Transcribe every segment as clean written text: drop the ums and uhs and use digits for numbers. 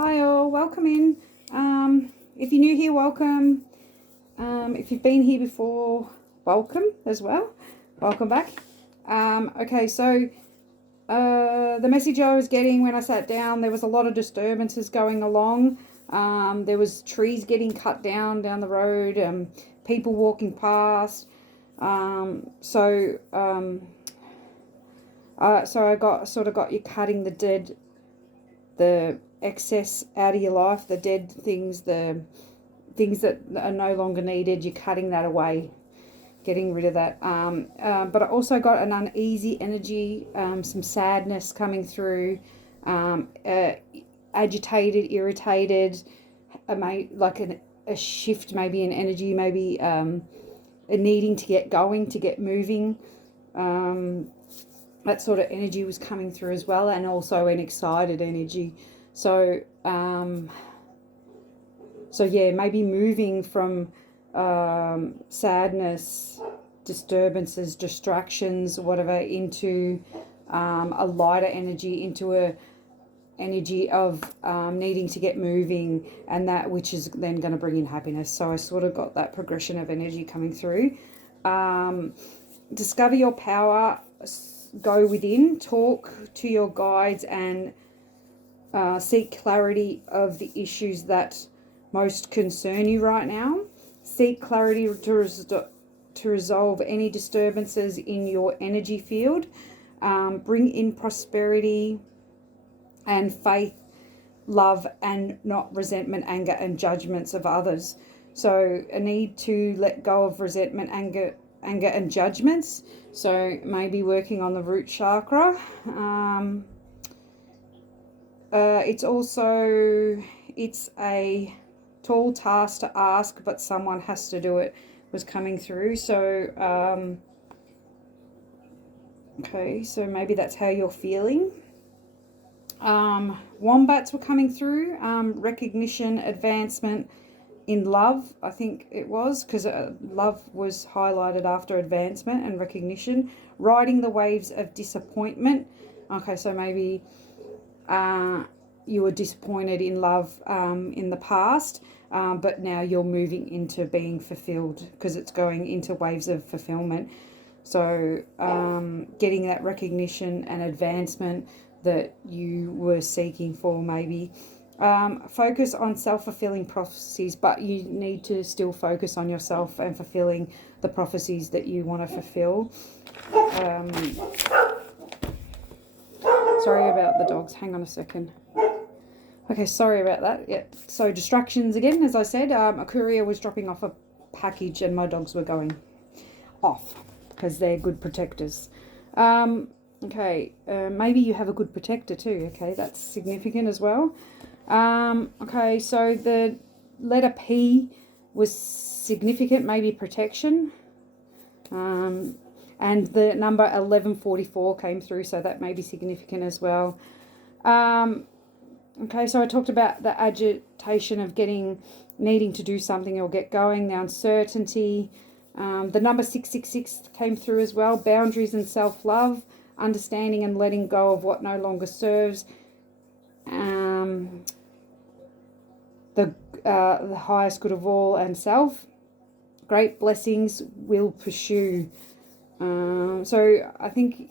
Hi all, welcome in. If you're new here, welcome. If you've been here before, welcome as well. Welcome back. Okay, so the message I was getting when I sat down, there was a lot of disturbances going along. There was trees getting cut down the road, people walking past. So I got you cutting the excess out of your life, the dead things, the things that are no longer needed. You're cutting that away, getting rid of that. But I also got an uneasy energy, some sadness coming through, agitated, irritated, like a shift maybe in energy, maybe a needing to get going, to get moving. That sort of energy was coming through as well, and also an excited energy. So yeah, maybe moving from sadness, disturbances, distractions, whatever, into a lighter energy, into a energy of needing to get moving, and that which is then going to bring in happiness. So I sort of got that progression of energy coming through. Discover your power. Go within, talk to your guides, and seek clarity of the issues that most concern you right now. Seek clarity to resolve any disturbances in your energy field. Bring in prosperity and faith, love, and not resentment, anger, and judgments of others. So a need to let go of resentment, anger, and judgments. So maybe working on the root chakra. It's a tall task to ask, but someone has to do it, was coming through. So okay, so maybe that's how you're feeling. Wombats were coming through. Recognition, advancement in love, I think it was, because love was highlighted after advancement and recognition. Riding the waves of disappointment. Okay, so maybe you were disappointed in love in the past, but now you're moving into being fulfilled, because it's going into waves of fulfillment. So getting that recognition and advancement that you were seeking for, maybe. Focus on self-fulfilling prophecies, but you need to still focus on yourself and fulfilling the prophecies that you want to fulfill. Sorry about the dogs, hang on a second. Okay, sorry about that. Yeah, so distractions again, as I said. A courier was dropping off a package and my dogs were going off because they're good protectors. Okay, maybe you have a good protector too. Okay, that's significant as well. Okay, so the letter P was significant, maybe protection. And the number 1144 came through, so that may be significant as well. Okay, so I talked about the agitation of needing to do something or get going, the uncertainty. The number 666 came through as well. Boundaries and self-love, understanding and letting go of what no longer serves. The highest good of all and self. Great blessings will pursue. So I think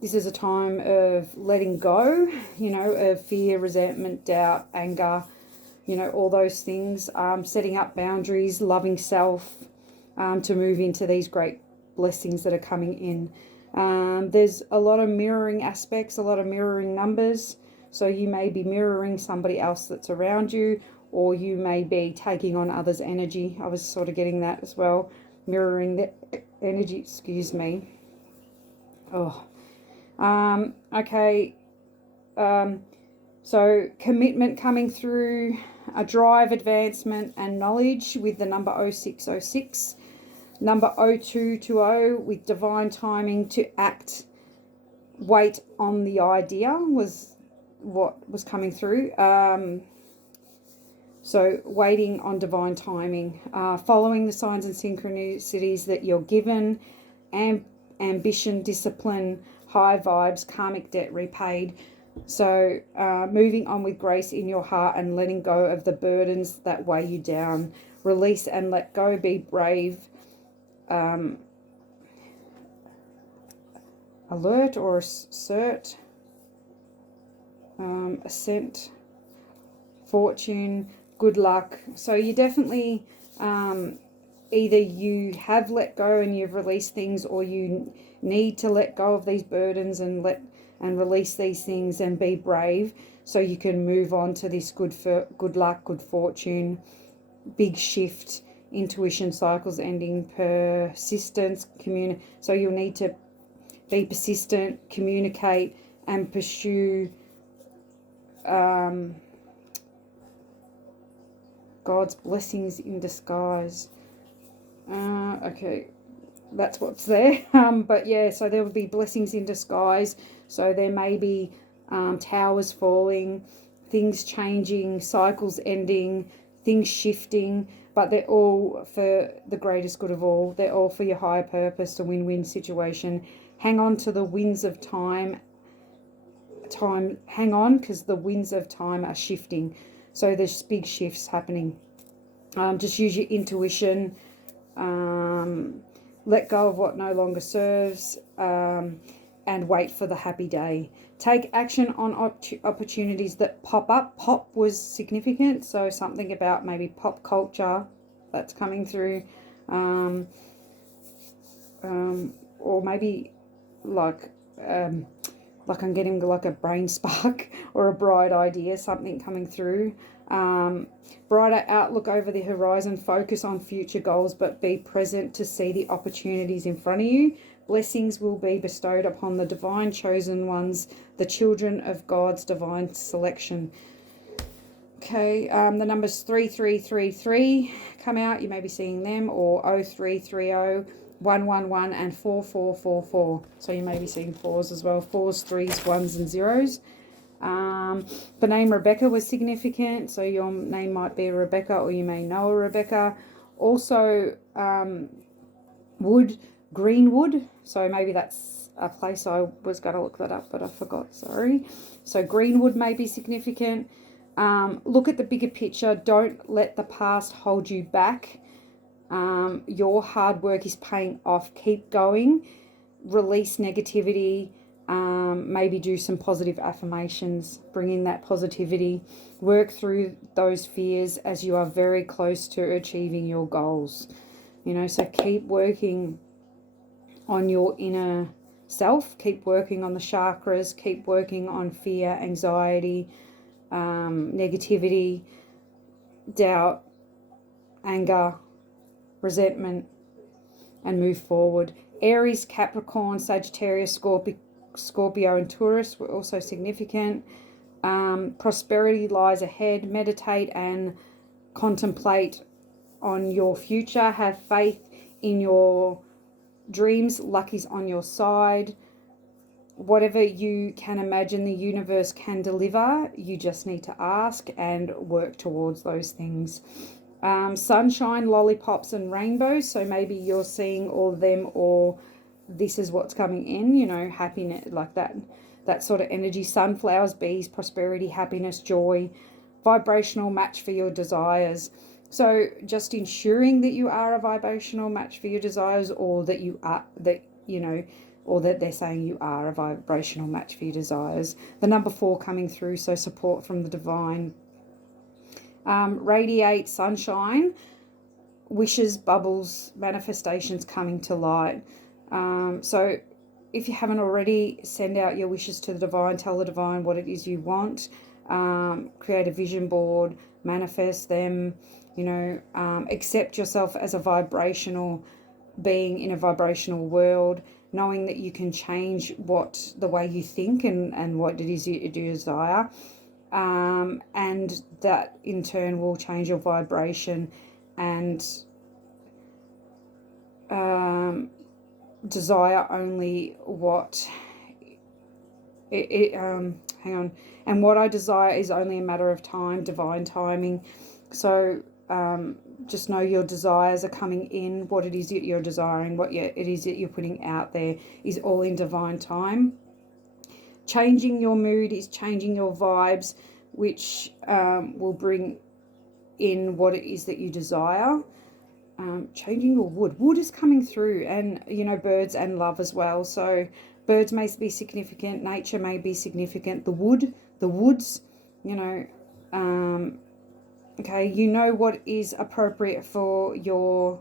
this is a time of letting go, of fear, resentment, doubt, anger, all those things. Setting up boundaries, loving self, to move into these great blessings that are coming in. There's a lot of mirroring aspects, a lot of mirroring numbers. So you may be mirroring somebody else that's around you, or you may be taking on others' energy. I was sort of getting that as well. Mirroring the energy, excuse me. Okay. So commitment coming through, a drive, advancement, and knowledge with the number 0606. Number 0220 with divine timing to act. Wait on the idea was what was coming through. So waiting on divine timing, following the signs and synchronicities that you're given, ambition, discipline, high vibes, karmic debt repaid. So moving on with grace in your heart and letting go of the burdens that weigh you down. Release and let go. Be brave. Alert or assert. Ascent. Fortune. Good luck. So you definitely either you have let go and you've released things, or you need to let go of these burdens and release these things and be brave, so you can move on to this good luck, good fortune, big shift, intuition cycles ending, persistence, so you'll need to be persistent, communicate, and pursue God's blessings in disguise. Okay, that's what's there. But yeah, so there will be blessings in disguise. So there may be towers falling, things changing, cycles ending, things shifting, but they're all for the greatest good of all. They're all for your higher purpose, a win-win situation. Hang on to the winds of time. Hang on, because the winds of time are shifting. So there's big shifts happening. Just use your intuition. Let go of what no longer serves, and wait for the happy day. Take action on opportunities that pop up. Pop was significant, so something about maybe pop culture that's coming through, or maybe like I'm getting like a brain spark or a bright idea, something coming through. Brighter outlook over the horizon. Focus on future goals, but be present to see the opportunities in front of you. Blessings will be bestowed upon the divine chosen ones, the children of God's divine selection. Okay, the numbers 3333 come out. You may be seeing them, or 0330, 111, and 4444. So you may be seeing fours as well. Fours, threes, ones, and zeros. The name Rebecca was significant, so your name might be Rebecca, or you may know a Rebecca. Also, Greenwood, so maybe that's a place. I was going to look that up, but I forgot, sorry. So Greenwood may be significant. Look at the bigger picture. Don't let the past hold you back. Your hard work is paying off. Keep going. Release negativity. Maybe do some positive affirmations. Bring in that positivity. Work through those fears, as you are very close to achieving your goals. So keep working on your inner self. Keep working on the chakras. Keep working on fear, anxiety, negativity, doubt, anger, resentment, and move forward. Aries, Capricorn, Sagittarius, Scorpio, and Taurus were also significant. Prosperity lies ahead. Meditate and contemplate on your future. Have faith in your dreams. Luck is on your side. Whatever you can imagine, the universe can deliver. You just need to ask and work towards those things. Sunshine, lollipops, and rainbows. So maybe you're seeing all of them, or this is what's coming in, happiness, like that sort of energy. Sunflowers, bees, prosperity, happiness, joy, vibrational match for your desires. So just ensuring that you are a vibrational match for your desires, or that you are, or that they're saying you are a vibrational match for your desires. The number 4 coming through, so support from the divine. Radiate, sunshine, wishes, bubbles, manifestations coming to light. So if you haven't already, send out your wishes to the divine. Tell the divine what it is you want. Create a vision board, manifest them, accept yourself as a vibrational being in a vibrational world, knowing that you can change the way you think and what it is you desire. And that in turn will change your vibration and desire only what and what I desire is only a matter of time, divine timing. So just know your desires are coming in. What it is that you're desiring, it is that you're putting out there is all in divine time. changing your mood is changing your vibes, which will bring in what it is that you desire. Changing your wood is coming through, and you know, birds and love as well. So birds may be significant, nature may be significant, the woods, you know. Okay, you know what is appropriate for you.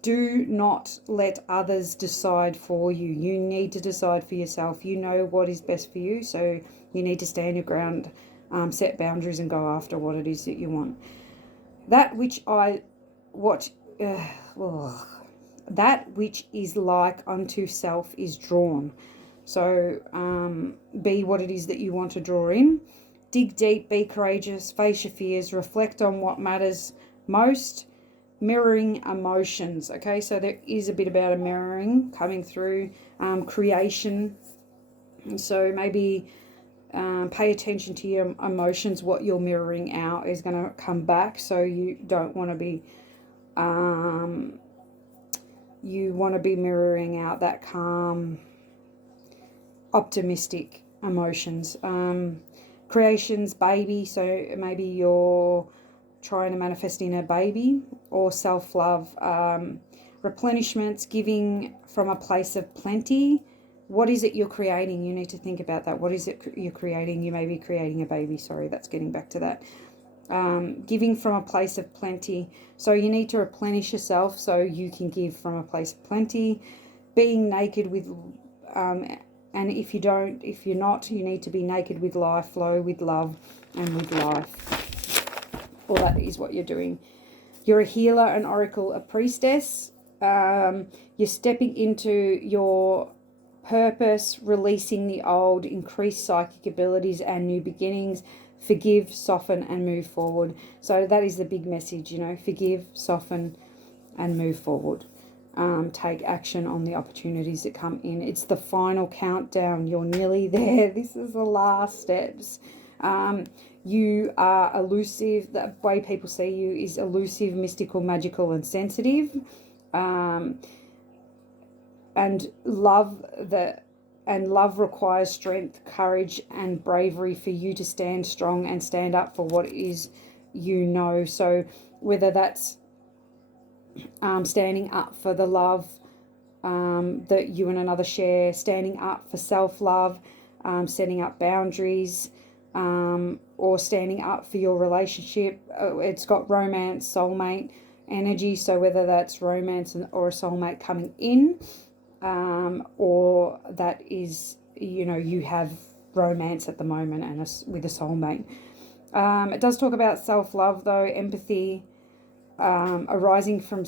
Do not let others decide for you. You need to decide for yourself. You know what is best for you, so you need to stand your ground, set boundaries, and go after what it is that you want. That which is like unto self is drawn. So be what it is that you want to draw in. Dig deep, be courageous, face your fears, reflect on what matters most. Mirroring emotions. Okay, so there is a bit about a mirroring coming through. Creation. And so maybe pay attention to your emotions. What you're mirroring out is going to come back. So you don't want to be you want to be mirroring out that calm, optimistic emotions. Creations, baby. So maybe you're trying to manifest in a baby, or self-love. Replenishments, giving from a place of plenty. What is it you're creating? You need to think about that. What is it you're creating? You may be creating a baby. Sorry, that's getting back to that. Giving from a place of plenty. So you need to replenish yourself so you can give from a place of plenty. Being naked with, and if you're not, you need to be naked with life, flow with love and with life. Or that is what you're doing. You're a healer, an oracle, a priestess. You're stepping into your purpose, releasing the old, increased psychic abilities and new beginnings. Forgive, soften, and move forward. So that is the big message, you know, forgive, soften, and move forward. Take action on the opportunities that come in. It's the final countdown. You're nearly there. This is the last steps. You are elusive. The way people see you is elusive, mystical, magical, and sensitive. And love requires strength, courage, and bravery for you to stand strong and stand up for what is you know. So whether that's standing up for the love that you and another share, standing up for self-love, setting up boundaries, or standing up for your relationship. It's got romance, soulmate energy. So whether that's romance or a soulmate coming in, or that is, you know, you have romance at the moment and with a soulmate. It does talk about self-love though, empathy, arising from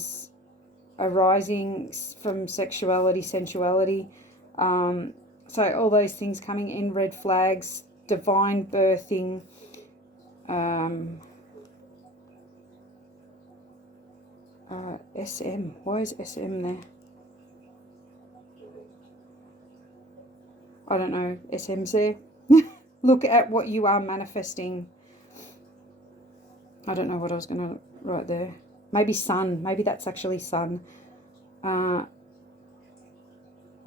sexuality, sensuality. So all those things coming in, red flags, divine birthing, SM. Why is SM there? I don't know. SM's there. Look at what you are manifesting. I don't know what I was going to write there. Maybe sun. Maybe that's actually sun.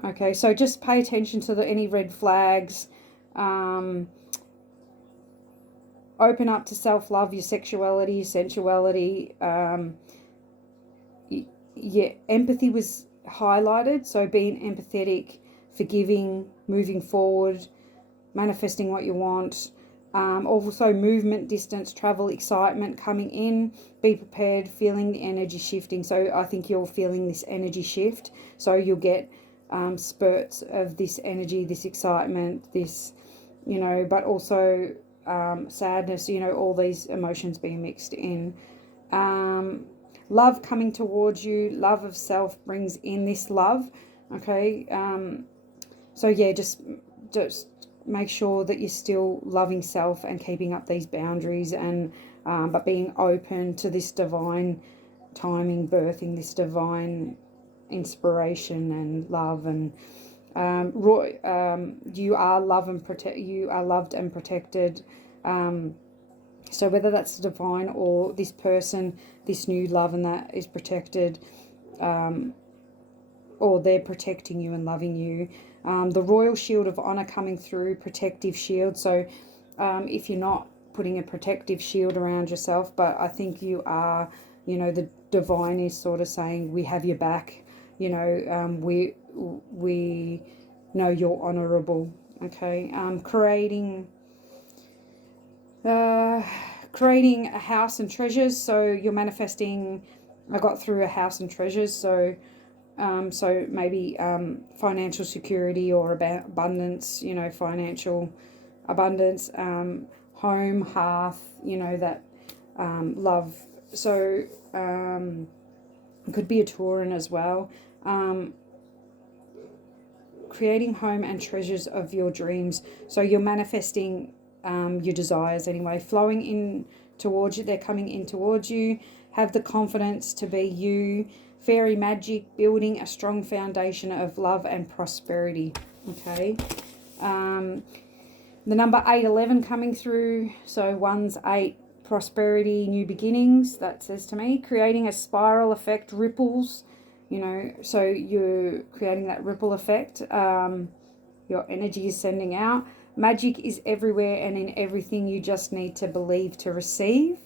Okay, so just pay attention to any red flags. Open up to self-love, your sexuality, your sensuality. Yeah, empathy was highlighted. So being empathetic, forgiving, moving forward, manifesting what you want. Also movement, distance, travel, excitement coming in. Be prepared, feeling the energy shifting. So I think you're feeling this energy shift. So you'll get spurts of this energy, this excitement, this, you know, but also sadness, you know, all these emotions being mixed in. Love coming towards you, love of self brings in this love. Okay. So yeah, just make sure that you're still loving self and keeping up these boundaries, and but being open to this divine timing, birthing this divine inspiration and love. And you are loved and protected. So whether that's divine or this person, this new love and that is protected, or they're protecting you and loving you. The royal shield of honor coming through, protective shield. So if you're not putting a protective shield around yourself, but I think you are, you know, the divine is sort of saying, we have your back, you know, we know you're honorable. Okay. Creating a house and treasures. So you're manifesting, I got through a house and treasures. So so maybe financial security or abundance, you know, financial abundance, home, hearth, you know, that love. So it could be a Tauran as well. Creating home and treasures of your dreams. So you're manifesting your desires anyway, flowing in towards you. They're coming in towards you. Have the confidence to be you. Fairy magic, building a strong foundation of love and prosperity. Okay. The number 811 coming through. So 1's 8, prosperity, new beginnings. That says to me, creating a spiral effect, ripples. You know, so you're creating that ripple effect. Your energy is sending out. Magic is everywhere and in everything. You just need to believe to receive.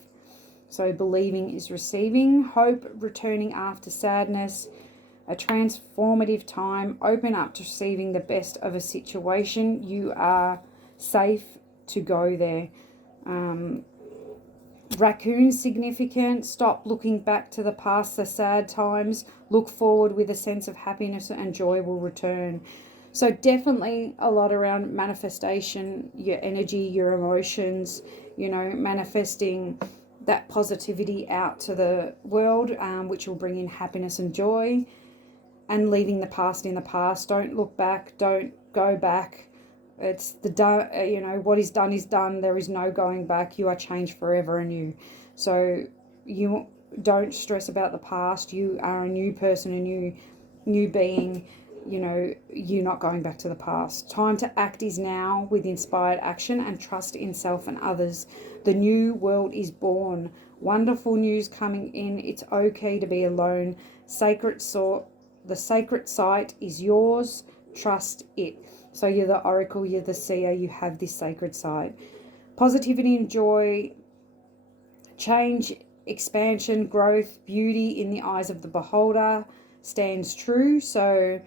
So believing is receiving. Hope, returning after sadness. A transformative time. Open up to receiving the best of a situation. You are safe to go there. Raccoon significant. Stop looking back to the past, the sad times. Look forward with a sense of happiness and joy will return. So definitely a lot around manifestation, your energy, your emotions, you know, manifesting that positivity out to the world, which will bring in happiness and joy, and leaving the past in the past. Don't look back. Don't go back. It's the done. You know, what is done is done. There is no going back. You are changed forever anew. So you don't stress about the past. You are a new person, a new being. You know, you're not going back to the past. Time to act is now with inspired action and trust in self and others. The new world is born. Wonderful news coming in. It's okay to be alone. The sacred site is yours. Trust it. So you're the oracle, you're the seer, you have this sacred site. Positivity and joy, change, expansion, growth, beauty in the eyes of the beholder stands true. So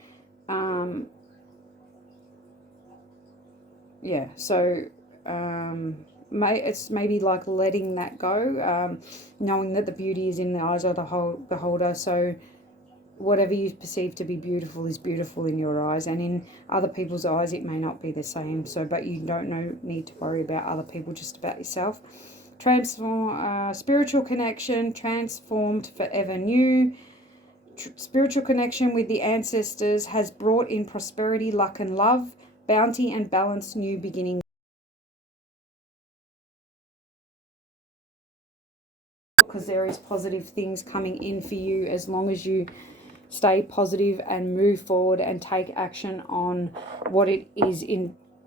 yeah, so it's maybe like letting that go, knowing that the beauty is in the eyes of the beholder. So whatever you perceive to be beautiful is beautiful in your eyes, and in other people's eyes it may not be the same. So, but you don't need to worry about other people, just about yourself. Spiritual connection, transformed, forever new. Spiritual connection with the ancestors has brought in prosperity, luck and love, bounty and balance, new beginning. Because there is positive things coming in for you as long as you stay positive and move forward and take action on what it is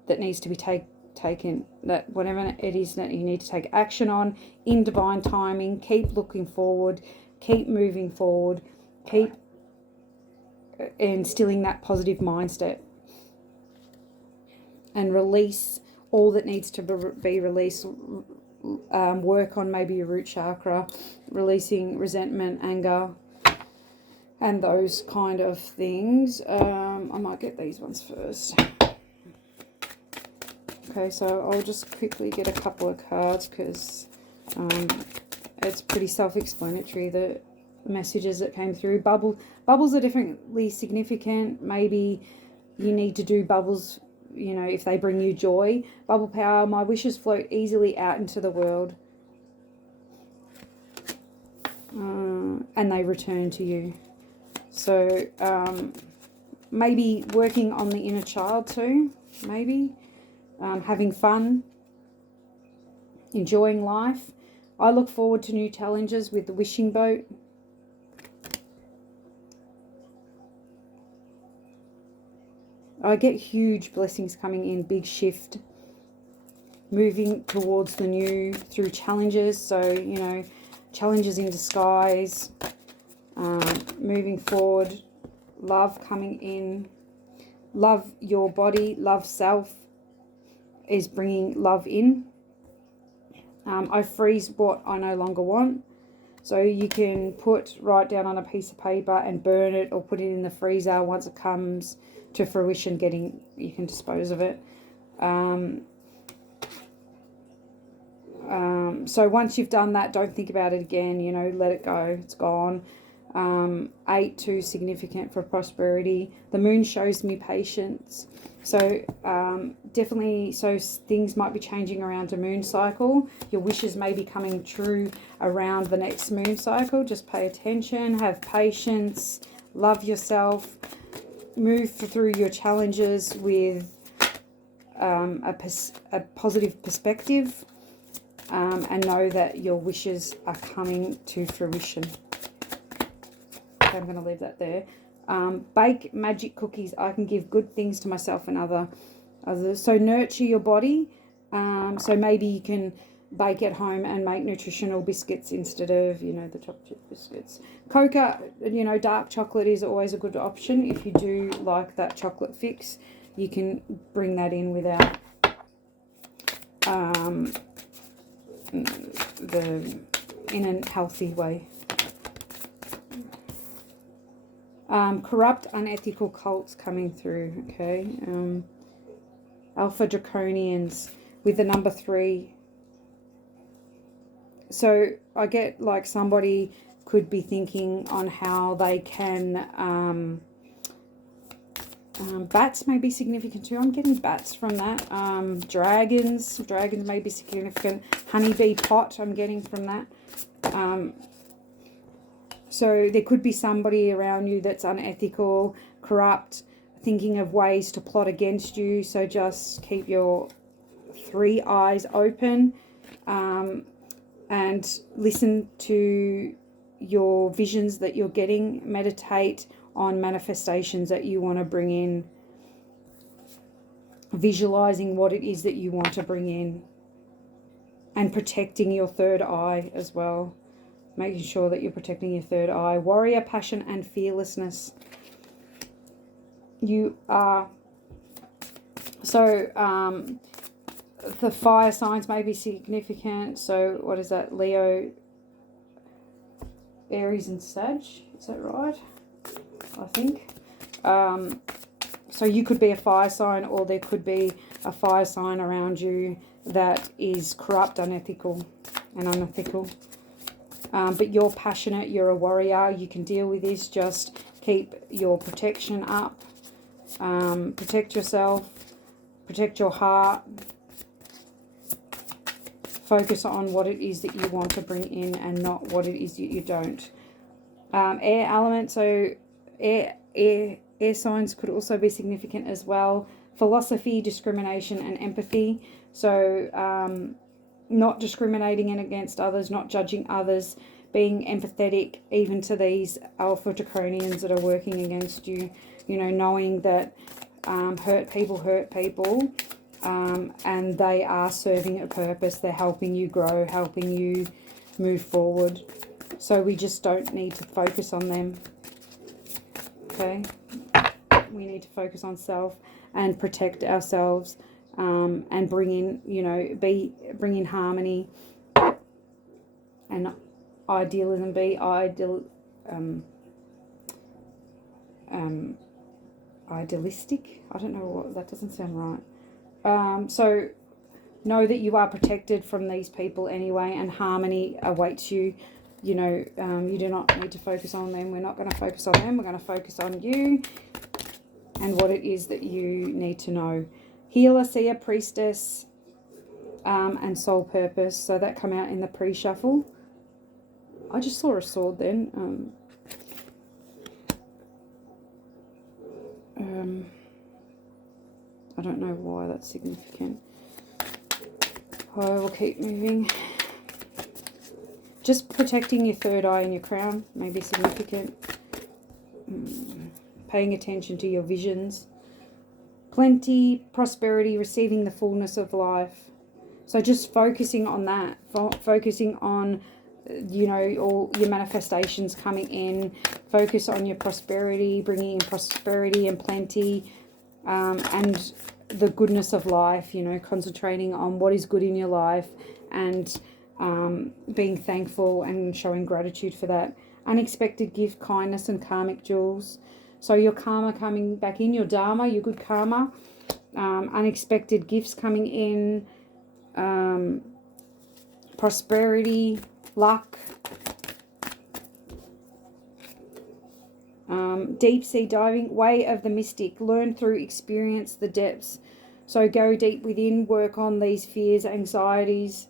that needs to be taken, that whatever it is that you need to take action on in divine timing. Keep looking forward, keep moving forward, keep instilling that positive mindset, and release all that needs to be released. Work on maybe your root chakra, releasing resentment, anger, and those kind of things. I might get these ones first. Okay, so I'll just quickly get a couple of cards because it's pretty self-explanatory, the messages that came through. Bubbles are definitely significant. Maybe you need to do bubbles, you know, if they bring you joy. Bubble power, my wishes float easily out into the world. And they return to you. So maybe working on the inner child too, maybe. Having fun, enjoying life. I look forward to new challenges with the wishing boat. I get huge blessings coming in, big shift, moving towards the new through challenges. So, you know, challenges in disguise, moving forward, love coming in. Love your body, love self is bringing love in. I freeze what I no longer want. So you can write down on a piece of paper and burn it, or put it in the freezer. Once it comes to fruition, you can dispose of it. So once you've done that, don't think about it again, you know, let it go, it's gone. 8, too significant for prosperity. The moon shows me patience. So definitely, so things might be changing around a moon cycle. Your wishes may be coming true around the next moon cycle. Just pay attention, have patience, love yourself, move through your challenges with a positive perspective, and know that your wishes are coming to fruition. Okay, I'm going to leave that there. Bake magic cookies. I can give good things to myself and others. So nurture your body. So maybe you can bake at home and make nutritional biscuits instead of, you know, the chocolate chip biscuits. Cocoa, you know, dark chocolate is always a good option. If you do like that chocolate fix, you can bring that in without in a healthy way. Corrupt, unethical cults coming through, okay? Alpha Draconians with the number 3. So I get like somebody could be thinking on how they can... bats may be significant too. I'm getting bats from that. Dragons may be significant. Honeybee pot I'm getting from that. So there could be somebody around you that's unethical, corrupt, thinking of ways to plot against you. So just keep your 3 eyes open, and listen to your visions that you're getting. Meditate on manifestations that you want to bring in. Visualizing what it is that you want to bring in. And protecting your 3rd eye as well. Making sure that you're protecting your 3rd eye. Warrior, passion, and fearlessness. You are... So, the fire signs may be significant. So, what is that? Leo, Aries, and Sag. Is that right? I think. So you could be a fire sign, or there could be a fire sign around you that is corrupt, unethical, and unethical. But you're passionate, you're a warrior, you can deal with this. Just keep your protection up. Protect yourself, protect your heart. Focus on what it is that you want to bring in and not what it is that you don't. Air element, so air signs could also be significant as well. Philosophy, discrimination, and empathy. So not discriminating against others, not judging others, being empathetic even to these alpha draconians that are working against you. You know, knowing that hurt people, and they are serving a purpose. They're helping you grow, helping you move forward. So we just don't need to focus on them. Okay? We need to focus on self and protect ourselves, and bring in, you know, bring in harmony and idealism. Idealistic. I don't know what, that doesn't sound right. So know that you are protected from these people anyway, and harmony awaits you. You know, you do not need to focus on them. We're not going to focus on them. We're going to focus on you and what it is that you need to know. Healer, seer, priestess, and soul purpose. So that come out in the pre-shuffle. I just saw a sword then. I don't know why that's significant. I will keep moving. Just protecting your 3rd eye and your crown may be significant. Paying attention to your visions. Plenty, prosperity, receiving the fullness of life. So just focusing on that. Focusing on you know, all your manifestations coming in. Focus on your prosperity, bringing in prosperity and plenty, and the goodness of life, you know, concentrating on what is good in your life, and being thankful and showing gratitude for that. Unexpected gift, kindness, and karmic jewels. So your karma coming back in, your dharma, your good karma. Unexpected gifts coming in. Prosperity, luck. Deep sea diving, way of the mystic. Learn through experience the depths. So go deep within, work on these fears, anxieties.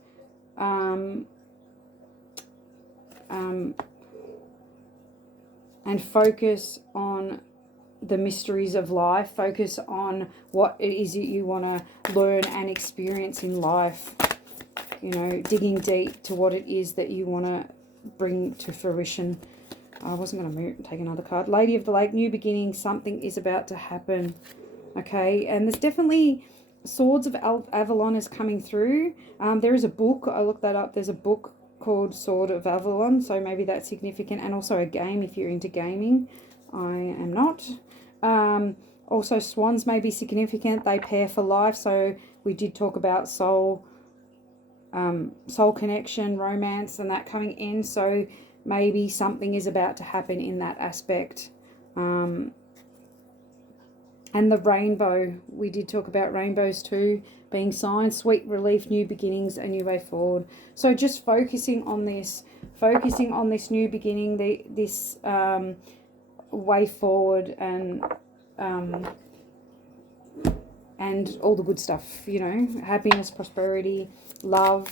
And focus on the mysteries of life. Focus on what it is that you want to learn and experience in life. You know, digging deep to what it is that you want to bring to fruition. I wasn't going to take another card. Lady of the Lake, new beginning. Something is about to happen. Okay, and there's definitely Swords of Avalon is coming through. There is a book. I looked that up. There's a book called Sword of Avalon, so maybe that's significant. And also a game if you're into gaming. I am not. Also, swans may be significant. They pair for life. So we did talk about soul connection, romance, and that coming in. So maybe something is about to happen in that aspect. And the rainbow, we did talk about rainbows too, being signs, sweet relief, new beginnings, a new way forward. So just focusing on this new beginning, this way forward, and all the good stuff, you know, happiness, prosperity, love,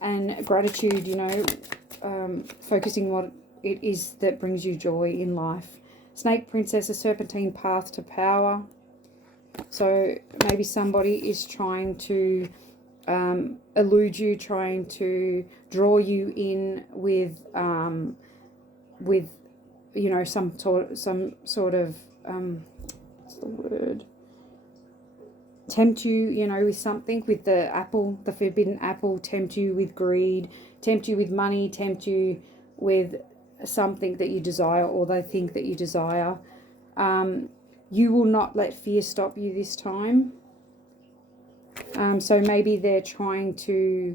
and gratitude, you know, focusing what it is that brings you joy in life. Snake Princess, a serpentine path to power. So maybe somebody is trying to elude you, trying to draw you in with you know, some sort of what's the word? Tempt you, you know, with something, with the apple, the forbidden apple. Tempt you with greed, tempt you with money, tempt you with something that you desire, or they think that you desire. You will not let fear stop you this time. So maybe they're trying to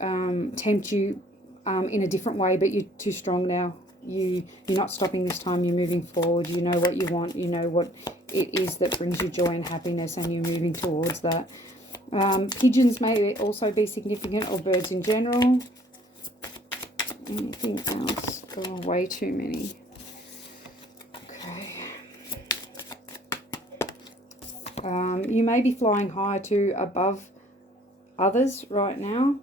tempt you in a different way, but you're too strong now. You're not stopping this time. You're moving forward. You know what you want. You know what it is that brings you joy and happiness, and you're moving towards that. Pigeons may also be significant, or birds in general. Anything else? Oh, way too many. Okay. You may be flying high to above others right now.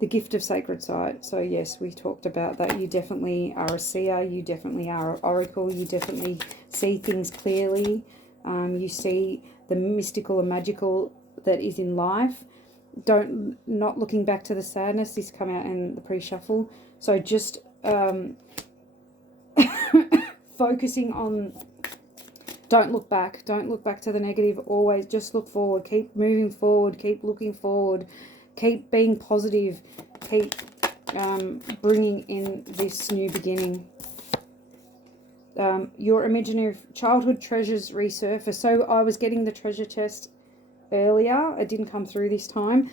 The gift of sacred sight. So yes, we talked about that. You definitely are a seer. You definitely are an oracle. You definitely see things clearly. You see the mystical and magical that is in life. Not looking back to the sadness. This come out in the pre-shuffle. So just focusing on, don't look back. Don't look back to the negative. Always just look forward. Keep moving forward. Keep looking forward. Keep being positive. Keep bringing in this new beginning. Your imaginary childhood treasures resurface. So I was getting the treasure chest earlier. It didn't come through this time.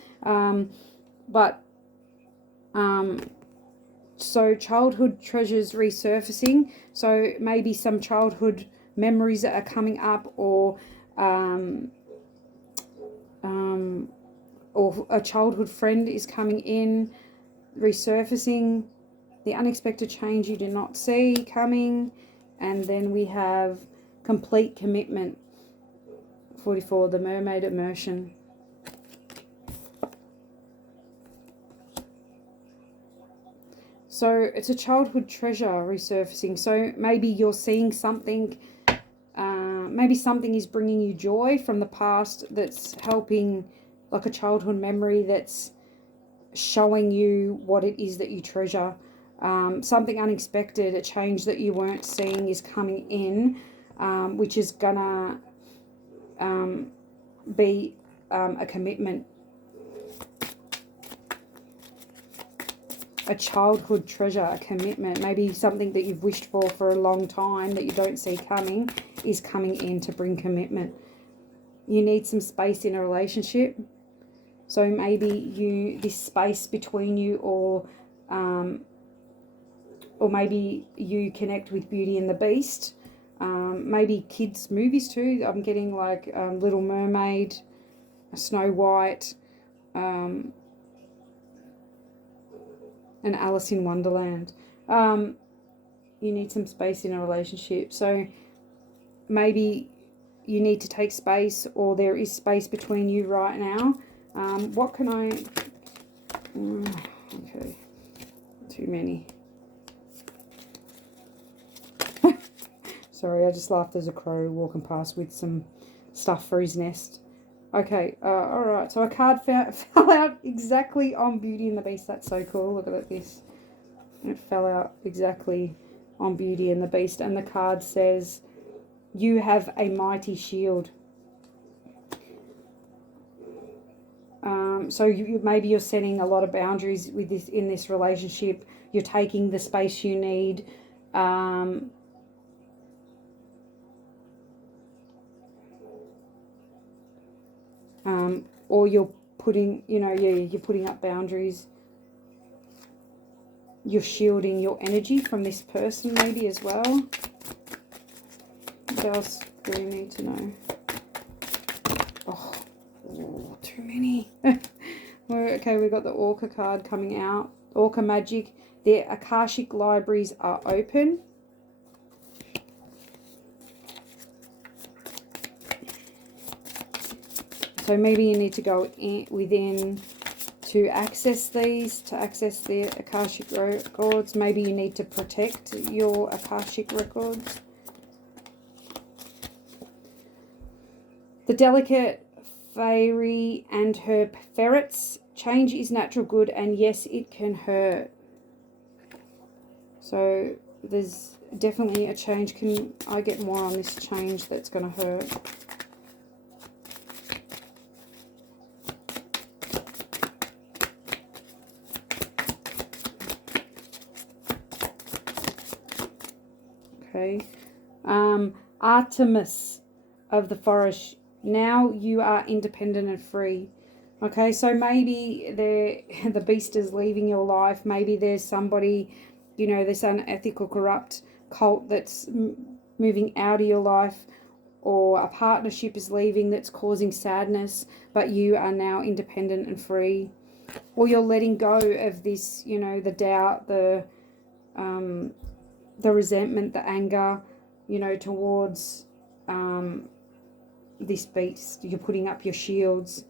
So childhood treasures resurfacing. So maybe some childhood memories that are coming up, or a childhood friend is coming in, resurfacing. The unexpected change you did not see coming. And then we have complete commitment. 44, the mermaid immersion. So it's a childhood treasure resurfacing. So maybe you're seeing something, maybe something is bringing you joy from the past that's helping, like a childhood memory that's showing you what it is that you treasure. Something unexpected, a change that you weren't seeing is coming in, which is gonna be a commitment a childhood treasure, a commitment, maybe something that you've wished for a long time that you don't see coming is coming in to bring commitment. You need some space in a relationship. So maybe this space between you, or maybe you connect with Beauty and the Beast. Maybe kids' movies too. I'm getting like Little Mermaid, Snow White, and Alice in Wonderland. You need some space in a relationship. So maybe you need to take space, or there is space between you right now. What can I... okay, too many. Sorry, I just laughed. There's a crow walking past with some stuff for his nest. Okay, alright, so a card fell out exactly on Beauty and the Beast. That's so cool. Look at this. It fell out exactly on Beauty and the Beast, and the card says, you have a mighty shield. So maybe you're setting a lot of boundaries with this in this relationship. You're taking the space you need. Or you're putting, you're putting up boundaries. You're shielding your energy from this person maybe as well. What else do we need to know? Oh, too many. Okay, we've got the Orca card coming out. Orca magic. The Akashic libraries are open. So maybe you need to go within to access these, to access the Akashic records. Maybe you need to protect your Akashic records. The delicate fairy and her ferrets. Change is natural good, and yes, it can hurt. So there's definitely a change. Can I get more on this change that's going to hurt? Okay. Artemis of the forest. Now you are independent and free. Okay, so maybe the beast is leaving your life. Maybe there's somebody, this unethical, corrupt cult that's moving out of your life, or a partnership is leaving that's causing sadness, but you are now independent and free. Or you're letting go of this, the doubt, the resentment, the anger, towards this beast. You're putting up your shields.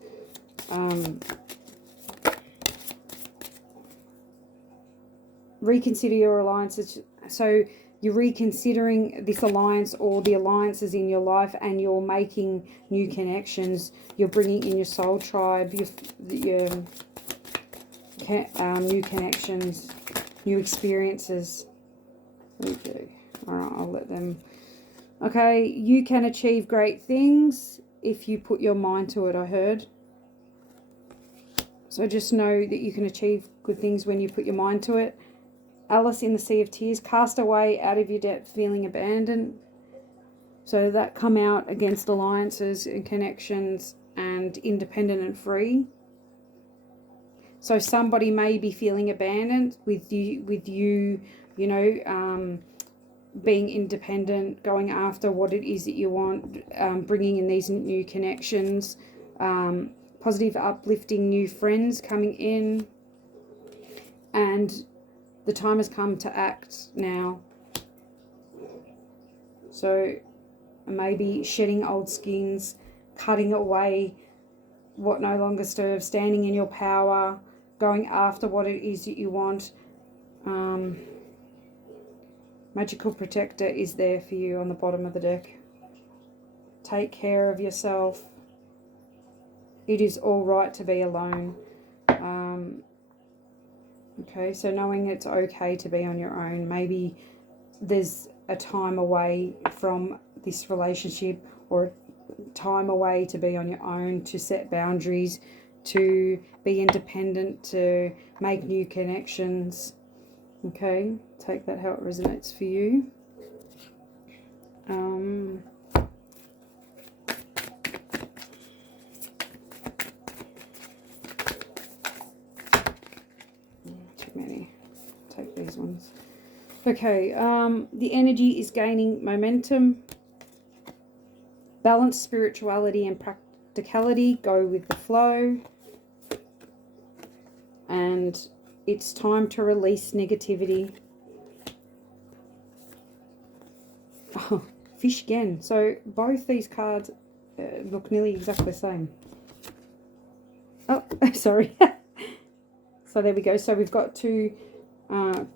Reconsider your alliances. So you're reconsidering this alliance or the alliances in your life, and you're making new connections. You're bringing in your soul tribe, your new connections, new experiences. Okay, all right, I'll let them. Okay, you can achieve great things if you put your mind to it, I heard. So just know that you can achieve good things when you put your mind to it. Alice in the Sea of Tears. Cast away out of your depth feeling abandoned. So that come out against alliances and connections and independent and free. So somebody may be feeling abandoned with you, being independent, going after what it is that you want, bringing in these new connections, positive, uplifting new friends coming in, and the time has come to act now. So maybe shedding old skins, cutting away what no longer serves, standing in your power, going after what it is that you want. Magical Protector is there for you on the bottom of the deck. Take care of yourself. It is all right to be alone. Okay, so knowing it's okay to be on your own. Maybe there's a time away from this relationship, or a time away to be on your own, to set boundaries, to be independent, to make new connections. Okay, take that how it resonates for you. Too many. Take these ones. Okay, the energy is gaining momentum. Balance spirituality and practicality. Go with the flow. And it's time to release negativity. Oh, fish again. So both these cards look nearly exactly the same. Oh, sorry. So there we go. So we've got two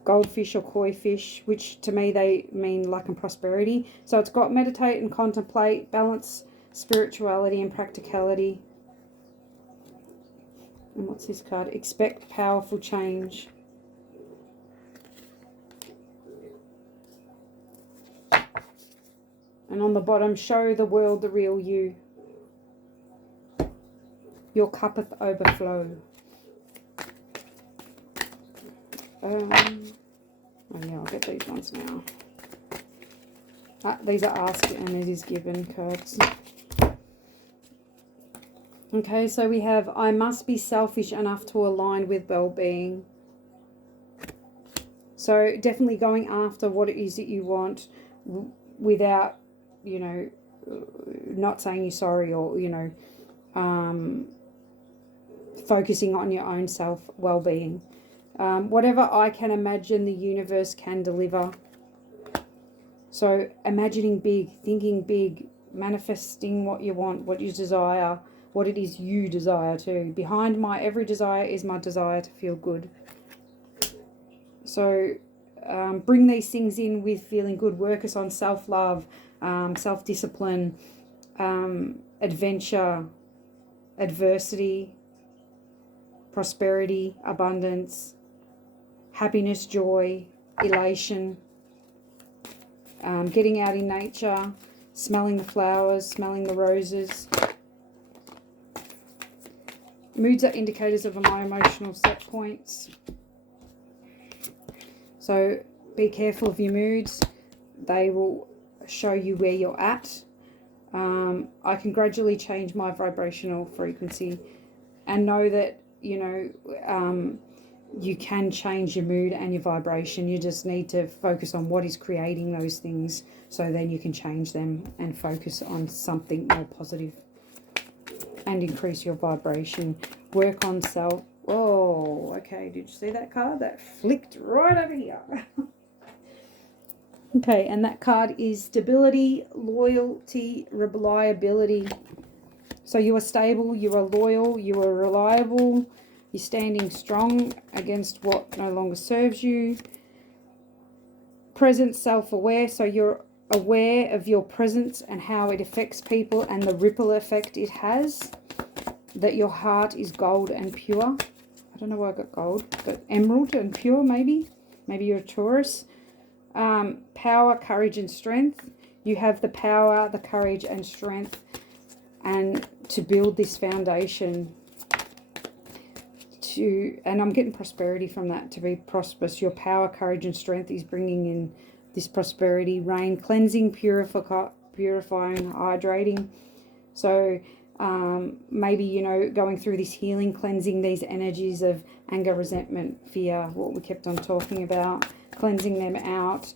goldfish or koi fish, which to me they mean luck and prosperity. So it's got meditate and contemplate, balance spirituality and practicality. And what's this card? Expect powerful change. And on the bottom, show the world the real you. Your cuppeth overflow. Oh yeah, I'll get these ones now. These are asked and it is given cards. Okay, so we have, I must be selfish enough to align with well-being. So definitely going after what it is that you want without, you know, not saying you're sorry or, you know, focusing on your own self well-being. Whatever I can imagine, the universe can deliver. So imagining big, thinking big, manifesting what you want, what you desire, what it is you desire too. Behind my every desire is my desire to feel good. So bring these things in with feeling good. Work us on self-love, self-discipline, adventure, adversity, prosperity, abundance, happiness, joy, elation, getting out in nature, smelling the flowers, smelling the roses. Moods are indicators of my emotional set points. So be careful of your moods. They will show you where you're at. I can gradually change my vibrational frequency and know that, you know, you can change your mood and your vibration. You just need to focus on what is creating those things, so then you can change them and focus on something more positive and increase your vibration. Work on self. Oh, okay. Did you see that card? That flicked right over here. Okay, and that card is stability, loyalty, reliability. So you are stable, you are loyal, you are reliable, you're standing strong against what no longer serves you. Present, self-aware, so you're aware of your presence and how it affects people and the ripple effect it has. That your heart is gold and pure. I don't know why I got gold, but emerald and pure maybe. Maybe you're a Taurus. Power, courage and strength. You have the power, the courage and strength and to build this foundation and I'm getting prosperity from that, to be prosperous. Your power, courage and strength is bringing in this prosperity. Rain, cleansing, purifying, hydrating. So maybe, you know, going through this healing, cleansing these energies of anger, resentment, fear, what we kept on talking about, cleansing them out.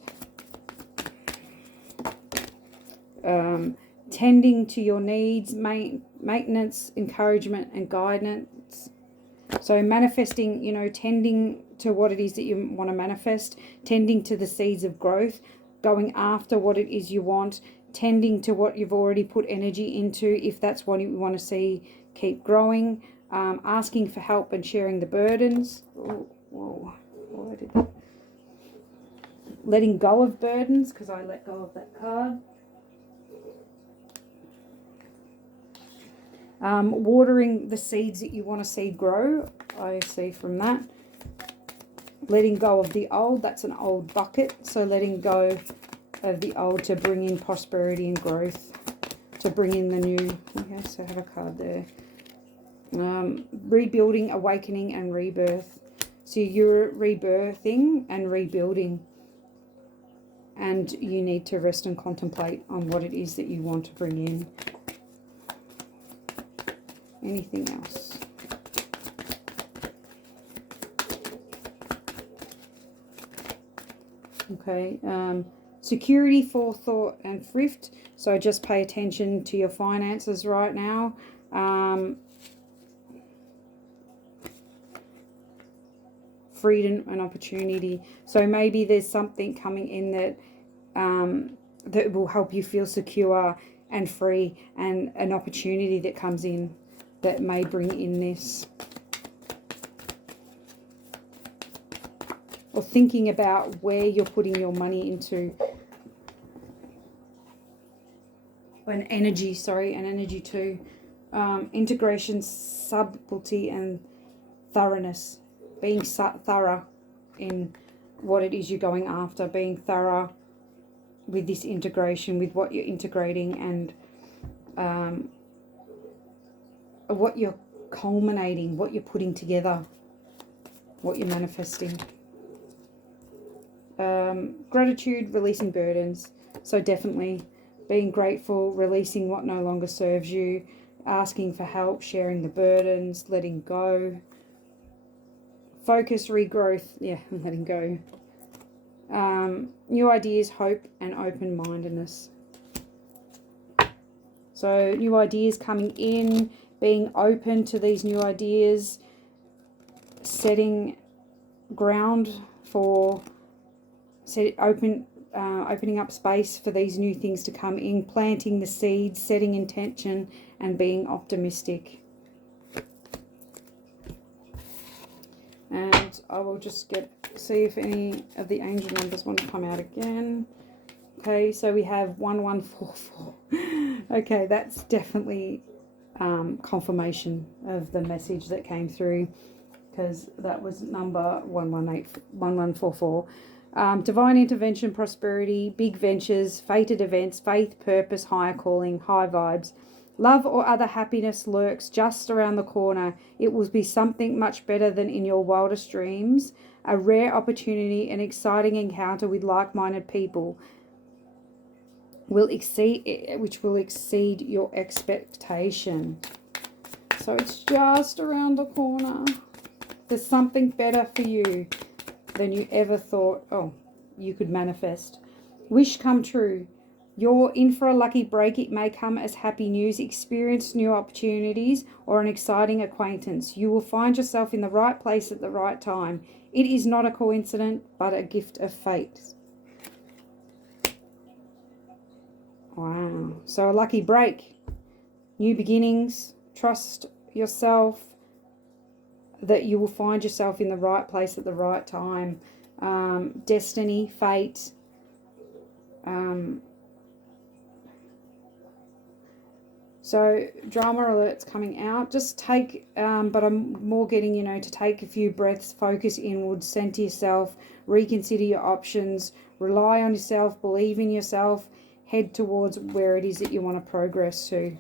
Tending to your needs, maintenance, encouragement and guidance. So manifesting, you know, tending to what it is that you want to manifest, tending to the seeds of growth, going after what it is you want, tending to what you've already put energy into, if that's what you want to see keep growing, asking for help and sharing the burdens. Oh, whoa, I did that. Letting go of burdens, because I let go of that card. Watering the seeds that you want to see grow, I see from that. Letting go of the old, that's an old bucket. So letting go of the old to bring in prosperity and growth, to bring in the new. Okay, so I have a card there. Rebuilding, awakening, and rebirth. So you're rebirthing and rebuilding. And you need to rest and contemplate on what it is that you want to bring in. Anything else? Okay. Security, forethought, and thrift. So just pay attention to your finances right now. Freedom and opportunity. So maybe there's something coming in that that will help you feel secure and free, and an opportunity that comes in that may bring in this. Or thinking about where you're putting your money into. An energy too. Integration, subtlety, and thoroughness. Being thorough in what it is you're going after. Being thorough with this integration, with what you're integrating, and what you're culminating, what you're putting together, what you're manifesting. Gratitude, releasing burdens. So definitely being grateful, releasing what no longer serves you, asking for help, sharing the burdens, letting go. Focus, regrowth, yeah, letting go. New ideas, hope, and open-mindedness. So new ideas coming in, being open to these new ideas, setting ground for opening up space for these new things to come in, planting the seeds, setting intention, and being optimistic. And I will just see if any of the angel numbers want to come out again. Okay, so we have 1144. Okay, that's definitely confirmation of the message that came through, because that was number 1144. Divine intervention, prosperity, big ventures, fated events, faith, purpose, higher calling, high vibes. Love or other happiness lurks just around the corner. It will be something much better than in your wildest dreams. A rare opportunity, an exciting encounter with like-minded people which will exceed your expectation. So it's just around the corner. There's something better for you than you ever thought you could manifest. Wish come true. You're in for a lucky break. It may come as happy news, experience new opportunities, or an exciting acquaintance. You will find yourself in the right place at the right time. It is not a coincidence, but a gift of fate. Wow. So a lucky break. New beginnings. Trust yourself that you will find yourself in the right place at the right time. Destiny, fate. So drama alerts coming out. Just take, but I'm more getting, to take a few breaths, focus inwards, center yourself, reconsider your options, rely on yourself, believe in yourself, head towards where it is that you want to progress to.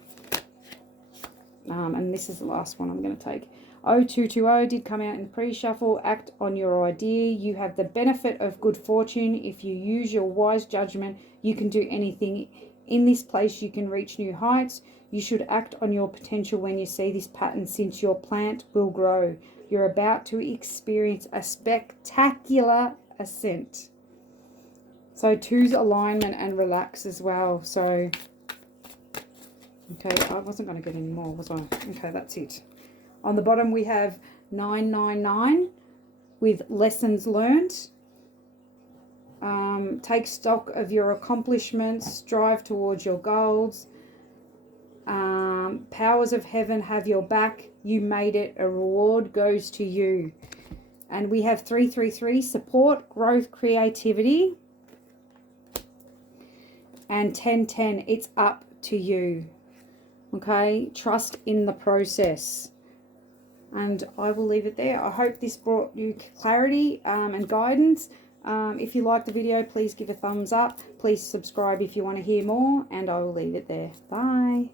And this is the last one I'm going to take. 0220 did come out in pre-shuffle. Act on your idea. You have the benefit of good fortune. If you use your wise judgment, you can do anything. In this place, you can reach new heights. You should act on your potential when you see this pattern, since your plant will grow. You're about to experience a spectacular ascent. So two's alignment and relax as well. So, okay, I wasn't going to get any more, was I? Okay, that's it. On the bottom, we have 999 with lessons learned. Take stock of your accomplishments. Strive towards your goals. Powers of heaven have your back. You made it. A reward goes to you. And we have 333, support, growth, creativity. And 1010, it's up to you. Okay, trust in the process. And I will leave it there. I hope this brought you clarity and guidance. If you like the video, please give a thumbs up. Please subscribe if you want to hear more. And I will leave it there. Bye.